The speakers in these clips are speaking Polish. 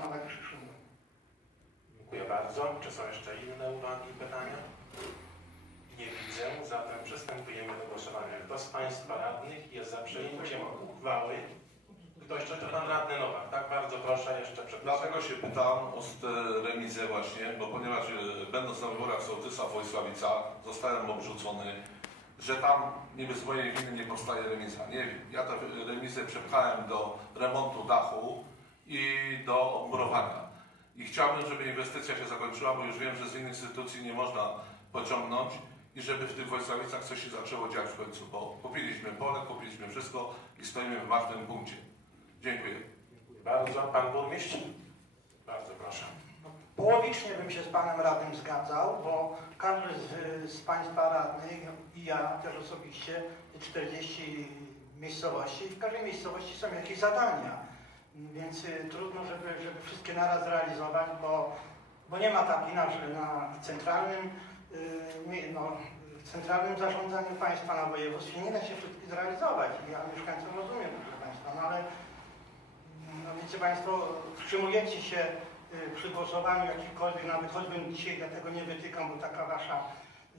roku. Dziękuję bardzo. Czy są jeszcze inne uwagi i pytania? Nie widzę, zatem przystępujemy do głosowania. Kto z Państwa radnych jest za przyjęciem uchwały? Ktoś jeszcze Pan Radny Nowak, tak? Bardzo proszę jeszcze przed Dlatego się pytam o tę remizę właśnie, bo ponieważ e, będąc na wyborach sołtysa Wojsławica zostałem obrzucony, że tam nie bez mojej winy nie powstaje remiza. Nie wiem. Ja tę remizę przepchałem do remontu dachu i do obmurowania. I chciałbym, żeby inwestycja się zakończyła, bo już wiem, że z innych instytucji nie można pociągnąć i żeby w tych Wojsławicach coś się zaczęło dziać w końcu, bo kupiliśmy pole, kupiliśmy wszystko i stoimy w martwym punkcie. Dziękuję. Dziękuję bardzo. Pan Burmistrz? Bardzo proszę. Połowicznie bym się z panem radnym zgadzał, bo każdy z, z państwa radnych i ja też osobiście 40 miejscowości. W każdej miejscowości są jakieś zadania, więc y, trudno, żeby, żeby wszystkie naraz zrealizować, bo, bo nie ma tak inaczej na centralnym, y, no, centralnym zarządzaniu państwa na województwie nie da się wszystkich zrealizować. Ja mieszkańcom rozumiem, proszę państwa, no ale no wiecie Państwo, wstrzymujecie się y, przy głosowaniu jakikolwiek, nawet choćbym dzisiaj dlatego nie wytykam, bo taka wasza,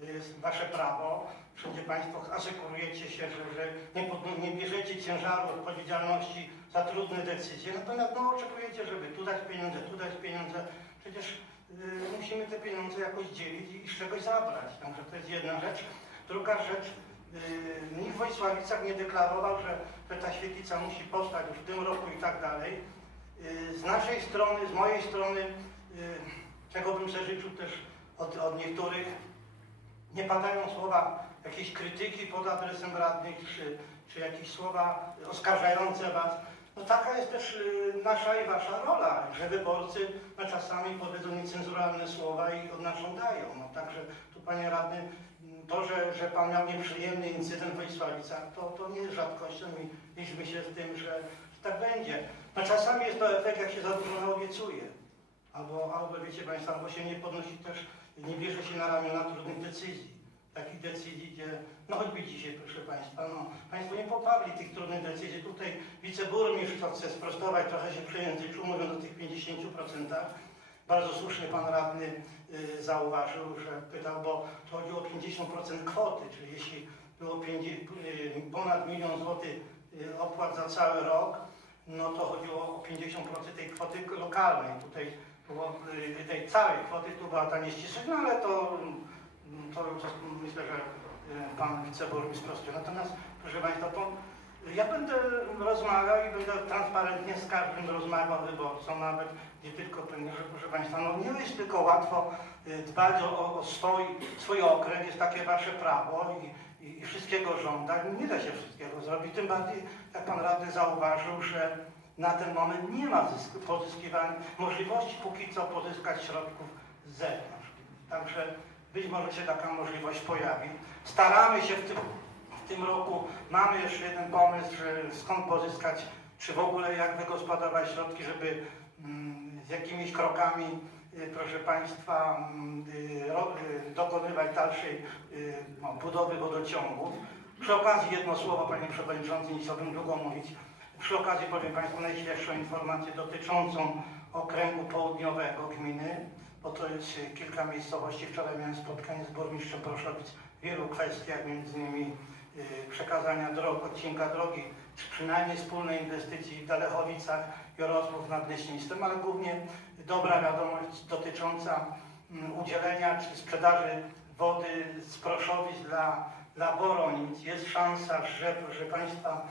jest wasze prawo. Wszędzie Państwo asekurujecie się, że, że nie, pod, nie bierzecie ciężaru odpowiedzialności za trudne decyzje. Natomiast no, oczekujecie, żeby tu dać pieniądze, tu dać pieniądze. Przecież y, musimy te pieniądze jakoś dzielić i z czegoś zabrać. Także to jest jedna rzecz. Druga rzecz, Yy, Nikt w Wojsławicach nie deklarował, że, że ta świetlica musi powstać już w tym roku i tak dalej. Yy, Z naszej strony, z mojej strony, czego bym sobie życzył też od, od niektórych, nie padają słowa jakiejś krytyki pod adresem radnych, czy, czy jakieś słowa oskarżające was. No taka jest też yy, nasza i wasza rola, że wyborcy no, czasami powiedzą niecenzuralne słowa i odnoszą dają. No, także tu panie radny, to, że, że pan miał nieprzyjemny incydent w Wojsławicach, to, to nie jest rzadkością i liczmy się z tym, że, tak będzie. No czasami jest to efekt, jak się za dużo naobiecuje. Albo, albo wiecie Państwo, albo się nie podnosi też, nie bierze się na ramiona trudnych decyzji. Takich decyzji, gdzie, no choćby dzisiaj, proszę Państwa, no, Państwo nie poparli tych trudnych decyzji. Tutaj wiceburmistrz, co chce sprostować, trochę się przejęzyczył, mówiąc o tych 50%. Bardzo słusznie Pan Radny y, zauważył, że pytał, bo to chodziło o 50% kwoty, czyli jeśli było 50, y, ponad milion złotych y, opłat za cały rok, no to chodziło o 50% tej kwoty lokalnej. Tutaj było, y, tej całej kwoty tu była ta nieścisłość, ale to, to, myślę, że y, Pan wiceburmistrz sprostuje. Natomiast proszę Państwa, to ja będę rozmawiał i będę transparentnie z każdym rozmawiał wyborcą, nawet nie tylko premierze, proszę Państwa. No nie jest tylko łatwo y, dbać o, o swój, swój okręg, jest takie Wasze prawo i, i, i wszystkiego żądać. Nie da się wszystkiego zrobić, tym bardziej, jak Pan Radny zauważył, że na ten moment nie ma pozyskiwania, możliwości póki co pozyskać środków z zewnątrz. Także być może się taka możliwość pojawi. Staramy się w tym, w tym roku, mamy jeszcze jeden pomysł, skąd pozyskać, czy w ogóle jak wygospodarować środki, żeby mm, z jakimiś krokami, y, proszę Państwa, mm, y, y, dokonywać dalszej no, budowy wodociągów. Przy okazji jedno słowo, Panie Przewodniczący, nie chciałbym długo mówić. Przy okazji powiem Państwu najświeższą informację dotyczącą okręgu południowego gminy, bo to jest kilka miejscowości. Wczoraj miałem spotkanie z burmistrzem Proszowic w wielu kwestiach, między innymi y, przekazania drog, odcinka drogi, czy przynajmniej wspólnej inwestycji w Dalechowicach, Jorosłów nad Leśnictwem, ale głównie dobra wiadomość dotycząca mm, udzielenia czy sprzedaży wody z Proszowic dla, dla Boronic. Jest szansa, że proszę Państwa,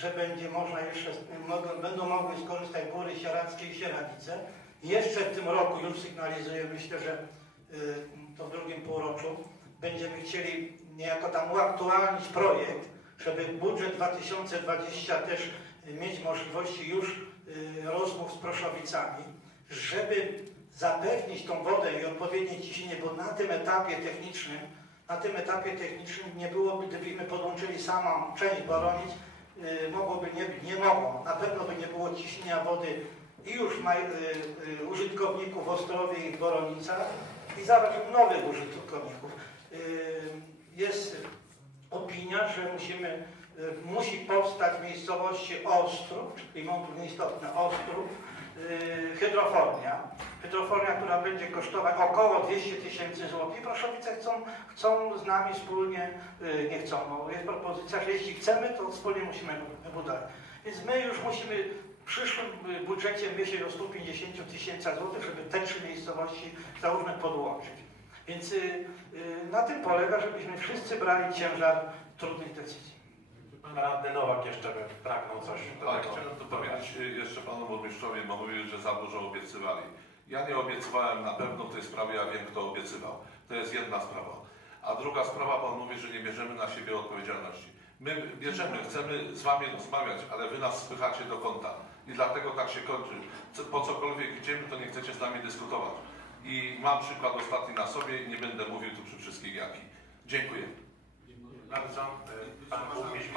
że będzie można jeszcze, mogą, będą mogły skorzystać góry sieradzkie i sieradice. Jeszcze w tym roku już sygnalizuję, myślę, że y, to w drugim półroczu będziemy chcieli niejako tam uaktualnić projekt, żeby budżet 2020 też mieć możliwości już y, rozmów z Proszowicami, żeby zapewnić tą wodę i odpowiednie ciśnienie, bo na tym etapie technicznym, na tym etapie technicznym nie byłoby, gdybyśmy podłączyli samą część Boronic, y, mogłoby nie być, nie mogło. Na pewno by nie było ciśnienia wody i już ma, y, y, użytkowników w Ostrowie i w Boronicach i zaraz nowych użytkowników. Y, jest opinia, że musimy, y, musi powstać w miejscowości Ostrów, czyli nieistotne Ostrów, y, hydrofornia. Hydrofornia, która będzie kosztować około 200 tysięcy złotych. Proszowice chcą, chcą z nami wspólnie, y, nie chcą, bo jest propozycja, że jeśli chcemy, to wspólnie musimy wybudować. Więc my już musimy w przyszłym y, budżecie myśleć o 150 tysięcy złotych, żeby te trzy miejscowości załóżmy podłączyć. Więc na tym polega, żebyśmy wszyscy brali ciężar trudnych decyzji. Pan radny Nowak jeszcze by pragnął coś do Tak, tego chciałem to powiedzieć jeszcze panu burmistrzowi, bo mówił, że za dużo obiecywali. Ja nie obiecywałem na pewno w tej sprawie, ja wiem kto obiecywał. To jest jedna sprawa. A druga sprawa, pan mówi, że nie bierzemy na siebie odpowiedzialności. My bierzemy, chcemy z wami rozmawiać, ale wy nas spychacie do kąta. I dlatego tak się kończy. Co- Po cokolwiek idziemy, to nie chcecie z nami dyskutować. I mam przykład ostatni na sobie i nie będę mówił tu przy wszystkich jaki. Dziękuję. Bardzo. Y, Pan burmistrz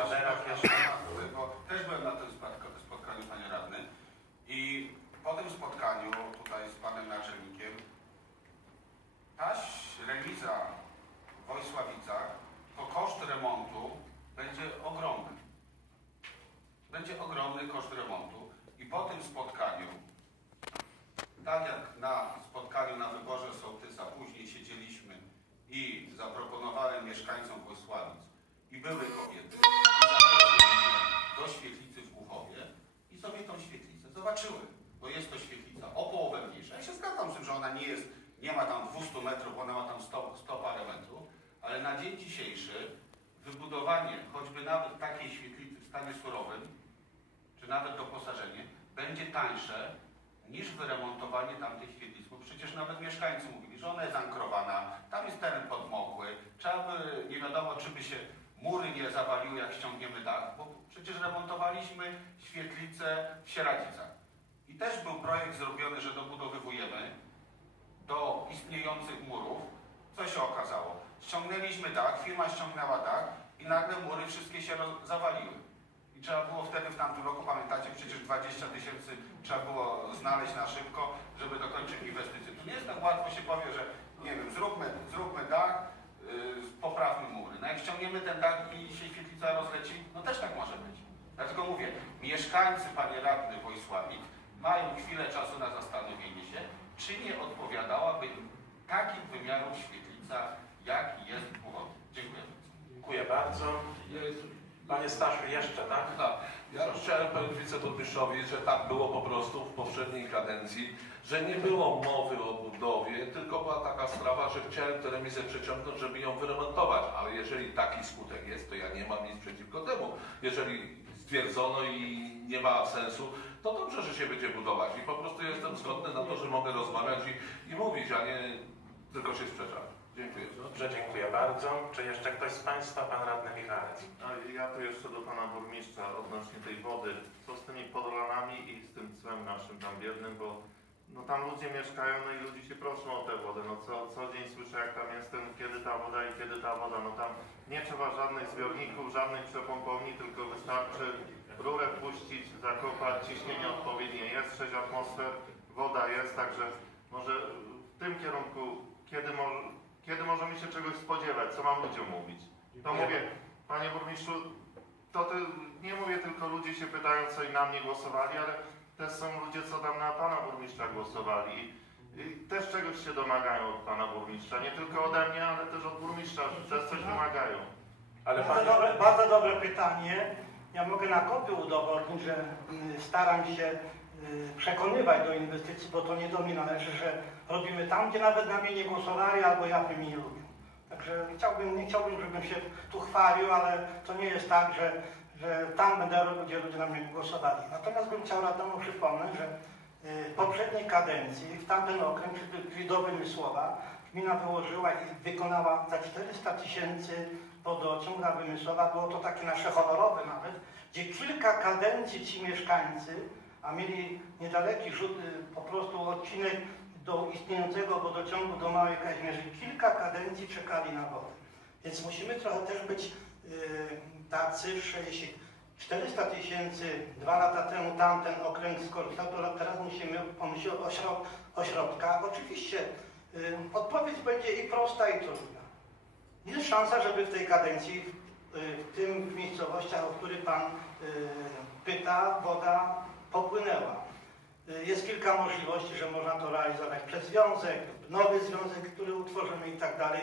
jeszcze. Bo też byłem na tym spotka- spotkaniu, panie radny. I po tym spotkaniu tutaj z panem naczelnikiem zobaczyły, bo jest to świetlica o połowę mniejsza. Ja się zgadzam z tym, że ona nie jest, nie ma tam 200 metrów, ona ma tam 100, 100 parę metrów, ale na dzień dzisiejszy wybudowanie choćby nawet takiej świetlicy w stanie surowym, czy nawet doposażenie, będzie tańsze niż wyremontowanie tamtej świetlicy. Bo przecież nawet mieszkańcy mówili, że ona jest ankrowana, tam jest teren podmokły, trzeba by, nie wiadomo czy by się mury nie zawaliły jak ściągniemy dach, bo przecież remontowaliśmy świetlicę w Sieradzicach. I też był projekt zrobiony, że dobudowywujemy do istniejących murów. Co się okazało? Ściągnęliśmy dach, firma ściągnęła dach i nagle mury wszystkie się zawaliły. I trzeba było wtedy w tamtym roku, pamiętacie, przecież 20 tysięcy trzeba było znaleźć na szybko, żeby dokończyć inwestycję. To nie jest tak łatwo się powie, że nie wiem, zróbmy, zróbmy dach, yy, poprawmy mury. No jak ściągniemy ten dach i się świetlica rozleci, no też tak może być. Dlatego mówię, mieszkańcy, panie radny Wojsławik, mają chwilę czasu na zastanowienie się, czy nie odpowiadałaby im takich wymiarów świetlica, jaki jest w Głowie. Dziękuję bardzo. Dziękuję bardzo. Panie Stasiu, jeszcze, tak? Tak. Ja chciałem powiedzieć wiceburmistrzowi, że tak było po prostu w poprzedniej kadencji, że nie było mowy o budowie, tylko była taka sprawa, że chciałem tę remizę przeciągnąć, żeby ją wyremontować, ale jeżeli taki skutek jest, to ja nie mam nic przeciwko temu. Jeżeli stwierdzono i nie ma sensu, to dobrze, że się będzie budować i po prostu jestem zgodny na to, że mogę rozmawiać i, i mówić, a nie tylko się sprzeczać. Dziękuję. Dobrze, dziękuję bardzo. Czy jeszcze ktoś z Państwa? Pan radny Michalec. A ja tu jeszcze do pana burmistrza odnośnie tej wody. Co z tymi podlanami i z tym cłem naszym tam biednym, bo no tam ludzie mieszkają, no i ludzie się proszą o tę wodę. No co, co dzień słyszę jak tam jestem, kiedy ta woda i kiedy ta woda. No tam nie trzeba żadnych zbiorników, żadnej przepompowni, tylko wystarczy rurę puścić, zakopać, ciśnienie odpowiednie jest, 6 atmosfer, woda jest, także może w tym kierunku, kiedy, mo kiedy możemy się czegoś spodziewać, co mam ludziom mówić. To mówię, Panie burmistrzu, to ty, nie mówię tylko ludzie się pytają, co i na mnie głosowali, ale też są ludzie, co tam na pana burmistrza głosowali. I, też czegoś się domagają od pana burmistrza. Nie tylko ode mnie, ale też od burmistrza. Też coś wymagają. Ale Bardzo Panie... dobre, bardzo dobre pytanie. Ja mogę na kopie udowodnić, że y, staram się przekonywać do inwestycji, bo to nie do mnie należy, że robimy tam, gdzie nawet na mnie nie głosowali, albo ja bym nie lubił. Także chciałbym, nie chciałbym, żebym się tu chwalił, ale to nie jest tak, że, że tam będę robił, gdzie ludzie na mnie głosowali. Natomiast bym chciał radnemu przypomnieć, że y, w poprzedniej kadencji, w tamten okręg, czyli do Wymysłowa, gmina wyłożyła i wykonała za 400 tysięcy wodociąg na Wymysłowa. Było to takie nasze honorowe nawet, gdzie kilka kadencji ci mieszkańcy, a mieli niedaleki rzut, y, po prostu odcinek do istniejącego wodociągu do Małej Kazimierzy, kilka kadencji czekali na wodę. Więc musimy trochę też być y, tacy, że jeśli 400 tysięcy dwa lata temu tamten okręg skorzystał, to teraz musimy pomyśleć o, środ o środkach. Oczywiście y, odpowiedź będzie i prosta, i trudna. Jest szansa, żeby w tej kadencji, w, y, w tym miejscowościach, o których Pan y, pyta, woda popłynęła. Y, Jest kilka możliwości, że można to realizować przez związek, nowy związek, który utworzymy i tak dalej.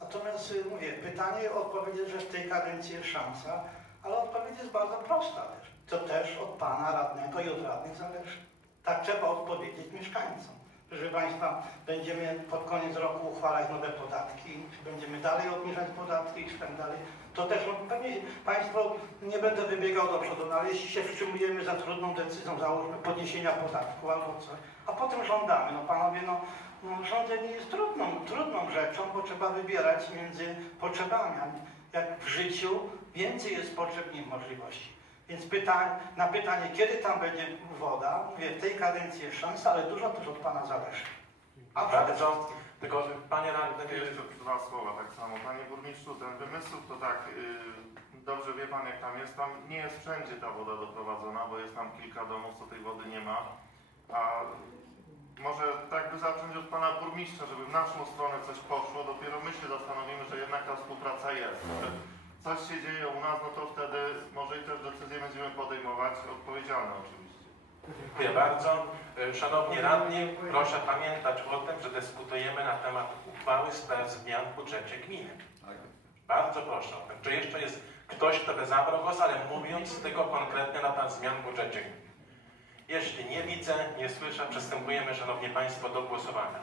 Natomiast y, mówię, pytanie, odpowiedź że w tej kadencji jest szansa, ale odpowiedź jest bardzo prosta też. To też od pana radnego i od radnych zależy. Tak trzeba odpowiedzieć mieszkańcom. Proszę Państwa, będziemy pod koniec roku uchwalać nowe podatki, czy będziemy dalej obniżać podatki, czy tak dalej. To też pewnie Państwo, nie będę wybiegał do przodu, no, ale jeśli się wstrzymujemy za trudną decyzją, załóżmy podniesienia podatku albo coś, a potem żądamy, no Panowie, no, no rządzenie jest trudną, trudną rzeczą, bo trzeba wybierać między potrzebami. Jak w życiu więcej jest potrzeb niż możliwości. Więc pytań, na pytanie, kiedy tam będzie woda, mówię, w tej kadencji jest szansa, ale dużo też od Pana zależy. A Bardzo. Tylko, panie radny, Jeszcze dwa słowa tak samo. Panie burmistrzu, ten wymysł to tak, yy, dobrze wie pan jak tam jest, tam nie jest wszędzie ta woda doprowadzona, bo jest tam kilka domów, co tej wody nie ma. A może tak by zacząć od pana burmistrza, żeby w naszą stronę coś poszło, dopiero my się zastanowimy, że jednak ta współpraca jest. Że coś się dzieje u nas, no to wtedy może i też decyzje będziemy podejmować, odpowiedzialne oczywiście. Dziękuję bardzo. E, Szanowni radni, proszę pamiętać o tym, że dyskutujemy na temat uchwały w sprawie zmian w budżecie gminy. Bardzo proszę o tym. Czy jeszcze jest ktoś, kto by zabrał głos, ale mówiąc tylko konkretnie na temat zmian w budżecie gminy? Jeśli nie widzę, nie słyszę, przystępujemy, Szanowni Państwo, do głosowania.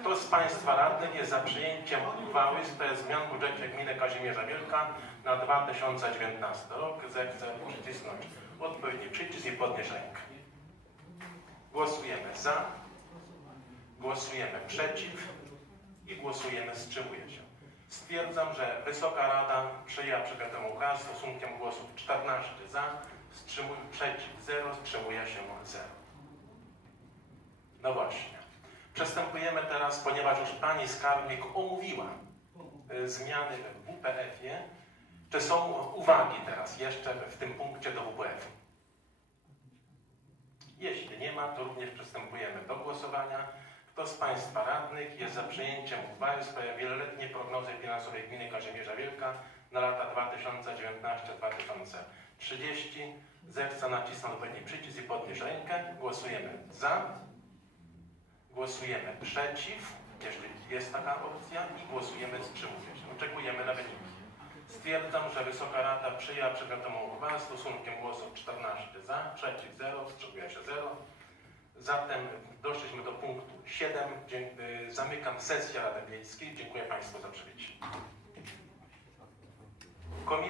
Kto z Państwa radnych jest za przyjęciem uchwały w sprawie zmian w budżecie gminy Kazimierza Wielka na 2019 rok, zechce przycisnąć odpowiedni przycisk i podnieść rękę. Głosujemy za, głosujemy przeciw i głosujemy wstrzymuje się. Stwierdzam, że Wysoka Rada przyjęła przedmiotową uchwałę stosunkiem głosów 14 za, wstrzymuj, przeciw 0, wstrzymuje się 0. No właśnie. Przystępujemy teraz, ponieważ już Pani Skarbnik omówiła y, zmiany w WPF-ie. Czy są uwagi teraz jeszcze w tym punkcie do WPF-u? Jeśli nie ma, to również przystępujemy do głosowania. Kto z Państwa radnych jest za przyjęciem uchwały w sprawie wieloletniej prognozy finansowej gminy Kazimierza Wielka na lata 2019-2030? Zechce nacisnąć odpowiedni przycisk i podnieść rękę. Głosujemy za. Głosujemy przeciw, jeśli jest taka opcja, i głosujemy wstrzymuje się. Oczekujemy na wyniki. Stwierdzam, że Wysoka Rada przyjęła przedmiotową uchwałę stosunkiem głosów 14 za, przeciw 0, wstrzymuje się 0. Zatem doszliśmy do punktu 7. Dzie- y, Zamykam sesję Rady Miejskiej. Dziękuję Państwu za przybycie. Komisja